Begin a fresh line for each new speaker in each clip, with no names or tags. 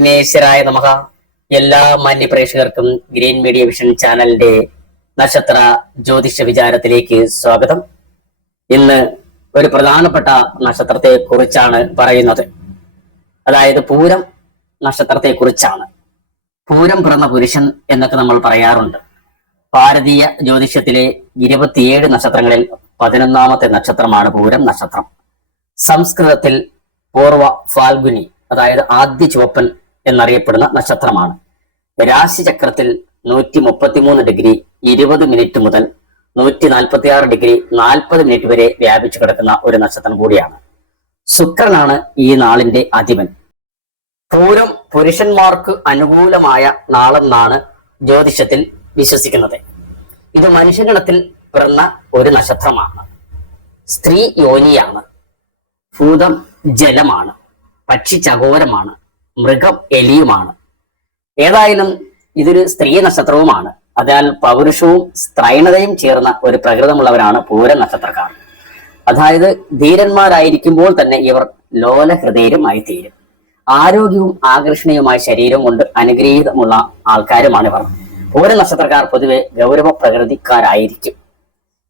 വിഘ്നേശ്വരായ നമഹ എല്ലാ മാന്യ പ്രേക്ഷകർക്കും ഗ്രീൻ മീഡിയ വിഷൻ ചാനലിന്റെ നക്ഷത്ര ജ്യോതിഷ വിചാരത്തിലേക്ക് സ്വാഗതം. ഇന്ന് ഒരു പ്രധാനപ്പെട്ട നക്ഷത്രത്തെ കുറിച്ചാണ് പറയുന്നത്. അതായത് പൂരം നക്ഷത്രത്തെ കുറിച്ചാണ് പൂരം പിറന്ന പുരുഷൻ എന്നൊക്കെ നമ്മൾ പറയാറുണ്ട്. ഭാരതീയ ജ്യോതിഷത്തിലെ ഇരുപത്തിയേഴ് നക്ഷത്രങ്ങളിൽ പതിനൊന്നാമത്തെ നക്ഷത്രമാണ് പൂരം നക്ഷത്രം. സംസ്കൃതത്തിൽ പൂർവ ഫാൽഗുനി അതായത് ആദ്യ ചുവപ്പൻ എന്നറിയപ്പെടുന്ന നക്ഷത്രമാണ്. രാശിചക്രത്തിൽ നൂറ്റി മുപ്പത്തിമൂന്ന് ഡിഗ്രി ഇരുപത് മിനിറ്റ് മുതൽ നൂറ്റി നാൽപ്പത്തി ആറ് ഡിഗ്രി നാൽപ്പത് മിനിറ്റ് വരെ വ്യാപിച്ചു കിടക്കുന്ന ഒരു നക്ഷത്രം കൂടിയാണ്. ശുക്രനാണ് ഈ നാളിന്റെ അധിപൻ. പൂരം പുരുഷന്മാർക്ക് അനുകൂലമായ നാളെന്നാണ് ജ്യോതിഷത്തിൽ വിശ്വസിക്കുന്നത്. ഇത് മനുഷ്യഗണത്തിൽ പിറന്ന ഒരു നക്ഷത്രമാണ്. സ്ത്രീ യോനിയാണ്. ഭൂതം ജലമാണ്. പക്ഷി ചകോരമാണ്. മൃഗം എലിയുമാണ്. ഏതായാലും ഇതൊരു സ്ത്രീ നക്ഷത്രവുമാണ്. അതിനാൽ പൗരുഷവും സ്ത്രൈണതയും ചേർന്ന ഒരു പ്രകൃതമുള്ളവരാണ് പൂര നക്ഷത്രക്കാർ. അതായത് ധീരന്മാരായിരിക്കുമ്പോൾ തന്നെ ഇവർ ലോലഹൃദയരുമായി തീരും ആരോഗ്യവും ആകർഷണീയവുമായ ശരീരവും കൊണ്ട് അനുഗ്രഹീതമുള്ള ആൾക്കാരുമാണ് ഇവർ. പൂര നക്ഷത്രക്കാർ പൊതുവെ ഗൗരവ പ്രകൃതിക്കാരായിരിക്കും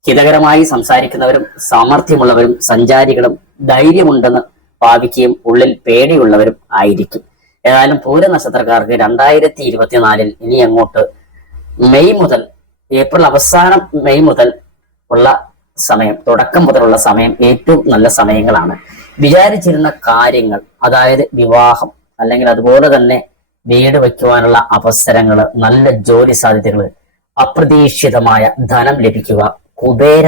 ഹിതകരമായി സംസാരിക്കുന്നവരും സാമർഥ്യമുള്ളവരും സഞ്ചാരികളും ധൈര്യമുണ്ടെന്ന് ഭാവിക്കുകയും ഉള്ളിൽ പേടിയുള്ളവരും ആയിരിക്കും. ഏതായാലും പൂര നക്ഷത്രക്കാർക്ക് രണ്ടായിരത്തി ഇരുപത്തിനാലിൽ ഇനി അങ്ങോട്ട് മെയ് മുതൽ ഏപ്രിൽ അവസാനം മെയ് മുതൽ ഉള്ള സമയം തുടക്കം മുതലുള്ള സമയം ഏറ്റവും നല്ല സമയങ്ങളാണ്. വിചാരിച്ചിരുന്ന കാര്യങ്ങൾ അതായത് വിവാഹം അല്ലെങ്കിൽ അതുപോലെ തന്നെ വീട് വയ്ക്കുവാനുള്ള അവസരങ്ങൾ നല്ല ജോലി സാധ്യതകൾ അപ്രതീക്ഷിതമായ ധനം ലഭിക്കുക കുബേര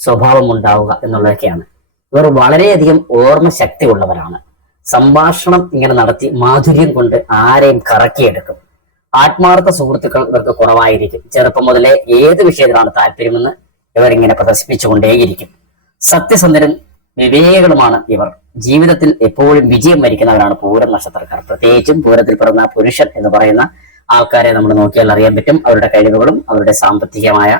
സ്വഭാവം ഉണ്ടാവുക എന്നുള്ളതൊക്കെയാണ്. ഇവർ വളരെയധികം ഓർമ്മ ശക്തി ഉള്ളവരാണ് സംഭാഷണം ഇങ്ങനെ നടത്തി മാധുര്യം കൊണ്ട് ആരെയും കറക്കിയെടുക്കും. ആത്മാർത്ഥ സുഹൃത്തുക്കൾ ഇവർക്ക് കുറവായിരിക്കും. ചെറുപ്പം മുതലേ ഏത് വിഷയത്തിലാണ് താല്പര്യമെന്ന് ഇവർ ഇങ്ങനെ പ്രദർശിപ്പിച്ചുകൊണ്ടേയിരിക്കും. സത്യസന്ധരും വിവേകളുമാണ് ഇവർ. ജീവിതത്തിൽ എപ്പോഴും വിജയം വരിക്കുന്നവരാണ് പൂരം നക്ഷത്രക്കാർ. പ്രത്യേകിച്ചും പൂരത്തിൽ പിറന്ന പുരുഷൻ എന്ന് പറയുന്ന ആൾക്കാരെ നമ്മൾ നോക്കിയാൽ അറിയാൻ പറ്റും. അവരുടെ കഴിവുകളും അവരുടെ സാമ്പത്തികമായ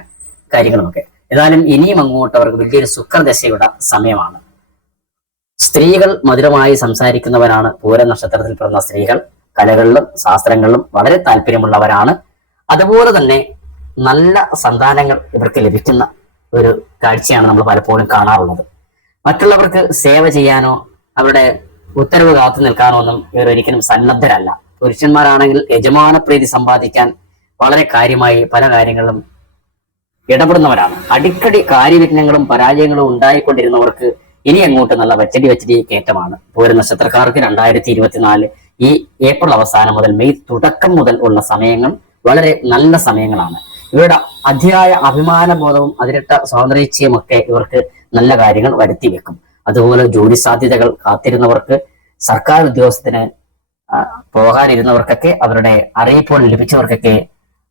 കാര്യങ്ങളുമൊക്കെ. ഏതായാലും ഇനിയും അങ്ങോട്ട് അവർക്ക് വലിയൊരു സുഖദശയുടെ സമയമാണ്. സ്ത്രീകൾ മധുരമായി സംസാരിക്കുന്നവരാണ് പൂര നക്ഷത്രത്തിൽ പിറന്ന സ്ത്രീകൾ. കലകളിലും ശാസ്ത്രങ്ങളിലും വളരെ താല്പര്യമുള്ളവരാണ്. അതുപോലെ തന്നെ നല്ല സന്താനങ്ങൾ ഇവർക്ക് ലഭിക്കുന്ന ഒരു കാഴ്ചയാണ് നമ്മൾ പലപ്പോഴും കാണാറുള്ളത്. മറ്റുള്ളവർക്ക് സേവ ചെയ്യാനോ അവരുടെ ഉത്തരവ് കാത്തു നിൽക്കാനോ ഒന്നും ഇവർ ഒരിക്കലും സന്നദ്ധരല്ല. പുരുഷന്മാരാണെങ്കിൽ യജമാന പ്രീതി സമ്പാദിക്കാൻ വളരെ കാര്യമായി പല കാര്യങ്ങളും ഇടപെടുന്നവരാണ്. അടിക്കടി കാര്യവിഘ്നങ്ങളും പരാജയങ്ങളും ഉണ്ടായിക്കൊണ്ടിരുന്നവർക്ക് ഇനി അങ്ങോട്ട് നല്ല വെച്ചടി വെച്ചടി കയറ്റമാണ്. പൂര നക്ഷത്രക്കാർക്ക് രണ്ടായിരത്തി ഇരുപത്തിനാല് ഈ ഏപ്രിൽ അവസാനം മുതൽ മെയ് തുടക്കം മുതൽ ഉള്ള സമയങ്ങൾ വളരെ നല്ല സമയങ്ങളാണ്. ഇവരുടെ അതിയായ അഭിമാനബോധവും അതിരട്ട സ്വാതന്ത്ര്യം ഒക്കെ ഇവർക്ക് നല്ല കാര്യങ്ങൾ വരുത്തി വെക്കും. അതുപോലെ ജോലി സാധ്യതകൾ കാത്തിരുന്നവർക്ക് സർക്കാർ ഉദ്യോഗസ്ഥത്തിന് പോകാനിരുന്നവർക്കൊക്കെ അവരുടെ അറിയിപ്പുകൾ ലഭിച്ചവർക്കൊക്കെ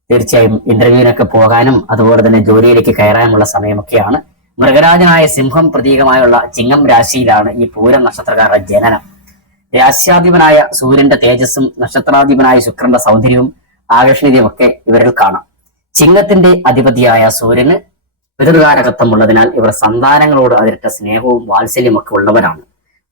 തീർച്ചയായും ഇന്റർവ്യൂവിനൊക്കെ പോകാനും അതുപോലെ തന്നെ ജോലിയിലേക്ക് കയറാനുമുള്ള സമയമൊക്കെയാണ് മൃഗരാജനായ സിംഹം പ്രതീകമായുള്ള ചിങ്ങം രാശിയിലാണ് ഈ പൂരം നക്ഷത്രക്കാരുടെ ജനനം. രാശ്യാധിപനായ സൂര്യന്റെ തേജസ്സും നക്ഷത്രാധിപനായ ശുക്രന്റെ സൗന്ദര്യവും ആകർഷണീയതയും ഒക്കെ ഇവരിൽ കാണാം. ചിങ്ങത്തിന്റെ അധിപതിയായ സൂര്യന് പിതൃകാരകത്വമുള്ളതിനാൽ ഇവർ സന്താനങ്ങളോട് അതിരിട്ട സ്നേഹവും വാത്സല്യം ഒക്കെ ഉള്ളവരാണ്.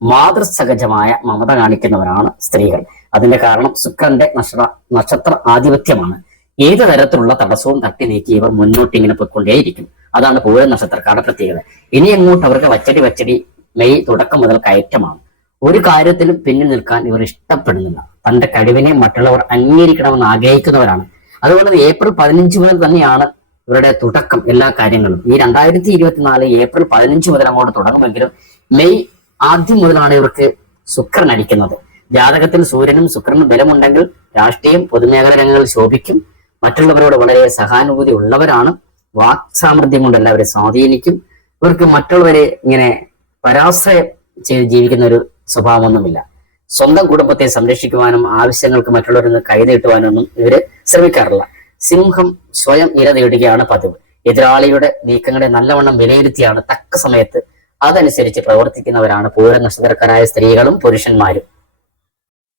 മാതൃസഹജമായ മമത കാണിക്കുന്നവരാണ് സ്ത്രീകൾ. അതിന്റെ കാരണം ശുക്രന്റെ നക്ഷത്ര നക്ഷത്ര ആധിപത്യമാണ്. ഏത് തരത്തിലുള്ള തടസ്സവും തട്ടി നീക്കി ഇവർ മുന്നോട്ട് ഇങ്ങനെ പോയിക്കൊണ്ടേയിരിക്കും. അതാണ് പൂര നക്ഷത്രക്കാരുടെ പ്രത്യേകത. ഇനി അങ്ങോട്ട് അവർക്ക് വച്ചടി വച്ചടി മെയ് തുടക്കം മുതൽ കയറ്റമാണ്. ഒരു കാര്യത്തിലും പിന്നിൽ നിൽക്കാൻ ഇവർ ഇഷ്ടപ്പെടുന്നില്ല. തന്റെ കഴിവിനെ മറ്റുള്ളവർ അംഗീകരിക്കണമെന്ന് ആഗ്രഹിക്കുന്നവരാണ്. അതുകൊണ്ട് ഏപ്രിൽ പതിനഞ്ച് മുതൽ തന്നെയാണ് ഇവരുടെ തുടക്കം എല്ലാ കാര്യങ്ങളും. ഈ രണ്ടായിരത്തി ഇരുപത്തിനാല് ഏപ്രിൽ പതിനഞ്ച് മുതൽ അങ്ങോട്ട് തുടങ്ങുമെങ്കിലും മെയ് ആദ്യം മുതലാണ് ഇവർക്ക് ശുക്രൻ അടിക്കുന്നത്. ജാതകത്തിൽ സൂര്യനും ശുക്രനും ബലമുണ്ടെങ്കിൽ രാഷ്ട്രീയം പൊതുമേഖല രംഗങ്ങൾ ശോഭിക്കും. മറ്റുള്ളവരോട് വളരെ സഹാനുഭൂതി ഉള്ളവരാണ്. വാക് സാമർഥ്യം കൊണ്ട് എല്ലാവരെ സ്വാധീനിക്കും. ഇവർക്ക് മറ്റുള്ളവരെ ഇങ്ങനെ പരാശ്രയം ചെയ്ത് ജീവിക്കുന്ന ഒരു സ്വഭാവമൊന്നുമില്ല. സ്വന്തം കുടുംബത്തെ സംരക്ഷിക്കുവാനും ആവശ്യങ്ങൾക്ക് മറ്റുള്ളവരിൽ നിന്ന് കൈനീട്ടുവാനൊന്നും ഇവർ ശ്രമിക്കാറില്ല. സിംഹം സ്വയം ഇര നേടുകയാണ് പതിവ്. എതിരാളിയുടെ നീക്കങ്ങളെ നല്ലവണ്ണം വിലയിരുത്തിയാണ് തക്ക സമയത്ത് അതനുസരിച്ച് പ്രവർത്തിക്കുന്നവരാണ് പൂര നക്ഷത്രക്കാരായ സ്ത്രീകളും പുരുഷന്മാരും.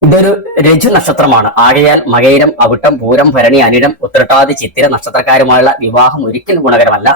ഇതൊരു രജു നക്ഷത്രമാണ്. ആകയാൽ മകയിരം അവിട്ടം പൂരം ഭരണി അനിടം ഉത്രട്ടാതി ചിത്തിര നക്ഷത്രക്കാരുമായുള്ള വിവാഹം ഒരിക്കലും ഗുണകരമല്ല.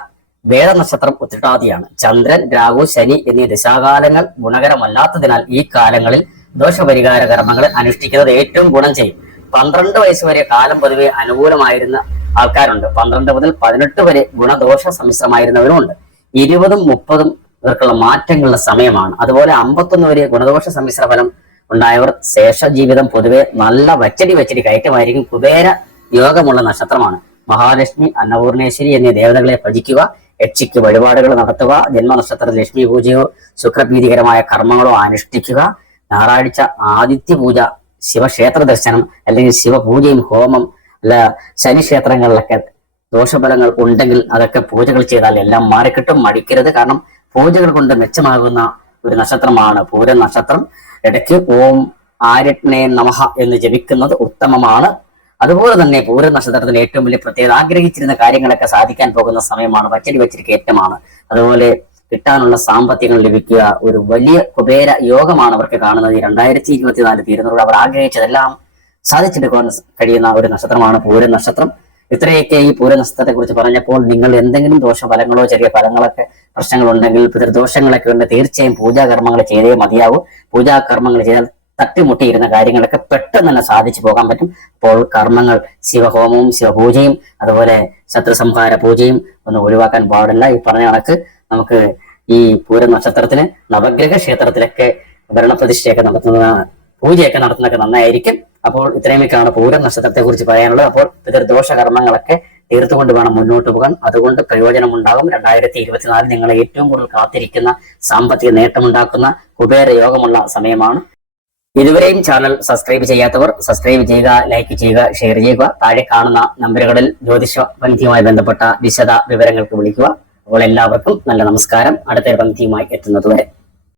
വേദ നക്ഷത്രം ഉത്രട്ടാതിയാണ്. ചന്ദ്രൻ രാഹു ശനി എന്നീ ദശാകാലങ്ങൾ ഗുണകരമല്ലാത്തതിനാൽ ഈ കാലങ്ങളിൽ ദോഷപരിഹാര കർമ്മങ്ങൾ അനുഷ്ഠിക്കുന്നത് ഏറ്റവും ഗുണം ചെയ്യും. പന്ത്രണ്ട് വയസ്സ് വരെ കാലം പൊതുവെ അനുകൂലമായിരുന്ന ആൾക്കാരുണ്ട്. പന്ത്രണ്ട് മുതൽ പതിനെട്ട് വരെ ഗുണദോഷ സമ്മിശ്രമായിരുന്നവരുമുണ്ട്. ഇരുപതും മുപ്പതും ഇവർക്കുള്ള മാറ്റങ്ങളുടെ സമയമാണ്. അതുപോലെ അമ്പത്തൊന്ന് വരെ ഗുണദോഷ സമ്മിശ്ര ഫലം ഉണ്ടായവർ ശേഷജീവിതം പൊതുവെ നല്ല വച്ചടി വച്ചടി കയറ്റമായിരിക്കും. കുബേര യോഗമുള്ള നക്ഷത്രമാണ്. മഹാലക്ഷ്മി അന്നപൂർണേശ്വരി എന്നീ ദേവതകളെ ഭജിക്കുക യക്ഷിക്ക് വഴിപാടുകൾ നടത്തുക ജന്മനക്ഷത്ര ലക്ഷ്മി പൂജയോ ശുക്രപ്രീതികരമായ കർമ്മങ്ങളോ അനുഷ്ഠിക്കുക ഞായറാഴ്ച ആദിത്യ പൂജ ശിവക്ഷേത്ര ദർശനം അല്ലെങ്കിൽ ശിവപൂജയും ഹോമം അല്ല ശനി ക്ഷേത്രങ്ങളിലൊക്കെ ദോഷഫലങ്ങൾ ഉണ്ടെങ്കിൽ അതൊക്കെ പൂജകൾ ചെയ്താൽ എല്ലാം മാറിക്കിട്ടും മടിക്കരുത്. കാരണം പൂജകൾ കൊണ്ട് മെച്ചമാകുന്ന ഒരു നക്ഷത്രമാണ് പൂരം നക്ഷത്രം. ഇടയ്ക്ക് ഓം ആര്യജ്ഞേ നമഹ എന്ന് ജപിക്കുന്നത് ഉത്തമമാണ്. അതുപോലെ തന്നെ പൂര നക്ഷത്രത്തിന് ഏറ്റവും വലിയ പ്രത്യേകത ആഗ്രഹിച്ചിരുന്ന കാര്യങ്ങളൊക്കെ സാധിക്കാൻ പോകുന്ന സമയമാണ് വച്ചടി വച്ചടി കയറ്റമാണ് അതുപോലെ കിട്ടാനുള്ള സാമ്പത്തികം ലഭിക്കുക ഒരു വലിയ കുബേര യോഗമാണ് അവർക്ക് കാണുന്നത്. രണ്ടായിരത്തി ഇരുപത്തിനാല് തീരുന്നതോടെ അവർ ആഗ്രഹിച്ചതെല്ലാം സാധിച്ചെടുക്കുവാൻ കഴിയുന്ന ഒരു നക്ഷത്രമാണ് പൂര നക്ഷത്രം ഇത്രയൊക്കെ ഈ പൂരനഷ്ടത്തെ കുറിച്ച് പറഞ്ഞപ്പോൾ നിങ്ങൾ എന്തെങ്കിലും ദോഷഫലങ്ങളോ ചെറിയ ഫലങ്ങളൊക്കെ പ്രശ്നങ്ങളുണ്ടെങ്കിൽ പിതൃദോഷങ്ങളൊക്കെ ഉണ്ട് തീർച്ചയായും പൂജാകർമ്മങ്ങൾ ചെയ്തേ മതിയാവൂ. പൂജാകർമ്മങ്ങൾ ചെയ്താൽ തട്ടിമുട്ടിയിരുന്ന കാര്യങ്ങളൊക്കെ പെട്ടെന്ന് തന്നെ സാധിച്ചു പോകാൻ പറ്റും. അപ്പോൾ കർമ്മങ്ങൾ ശിവഹോമവും ശിവപൂജയും അതുപോലെ ശത്രുസംഹാര പൂജയും ഒന്നും ഒഴിവാക്കാൻ പാടില്ല. ഈ പറഞ്ഞ കണക്ക് നമുക്ക് ഈ പൂര നക്ഷത്രത്തിന് നവഗ്രഹ ക്ഷേത്രത്തിലൊക്കെ ഭരണപ്രതിഷ്ഠയൊക്കെ നടത്തുന്ന പൂജയൊക്കെ നടത്തുന്നതൊക്കെ നന്നായിരിക്കും. അപ്പോൾ ഇത്രയുമൊക്കെയാണ് പൂര നക്ഷത്രത്തെ കുറിച്ച് പറയാനുള്ളത്. അപ്പോൾ പിതൃദോഷ കർമ്മങ്ങളൊക്കെ തീർത്തുകൊണ്ട് വേണം മുന്നോട്ട് പോകാൻ. അതുകൊണ്ട് പ്രയോജനമുണ്ടാകും. രണ്ടായിരത്തി ഇരുപത്തിനാലിൽ നിങ്ങളെ ഏറ്റവും കൂടുതൽ കാത്തിരിക്കുന്ന സാമ്പത്തിക നേട്ടമുണ്ടാക്കുന്ന കുബേര യോഗമുള്ള സമയമാണ്. ഇതുവരെയും ചാനൽ സബ്സ്ക്രൈബ് ചെയ്യാത്തവർ സബ്സ്ക്രൈബ് ചെയ്യുക ലൈക്ക് ചെയ്യുക ഷെയർ ചെയ്യുക. താഴെ കാണുന്ന നമ്പറുകളിൽ ജ്യോതിഷ പന്തിയുമായി ബന്ധപ്പെട്ട വിശദ വിവരങ്ങൾക്ക് വിളിക്കുക. അപ്പോൾ എല്ലാവർക്കും നല്ല നമസ്കാരം. അടുത്ത പന്തിയുമായി എത്തുന്നതുവരെ.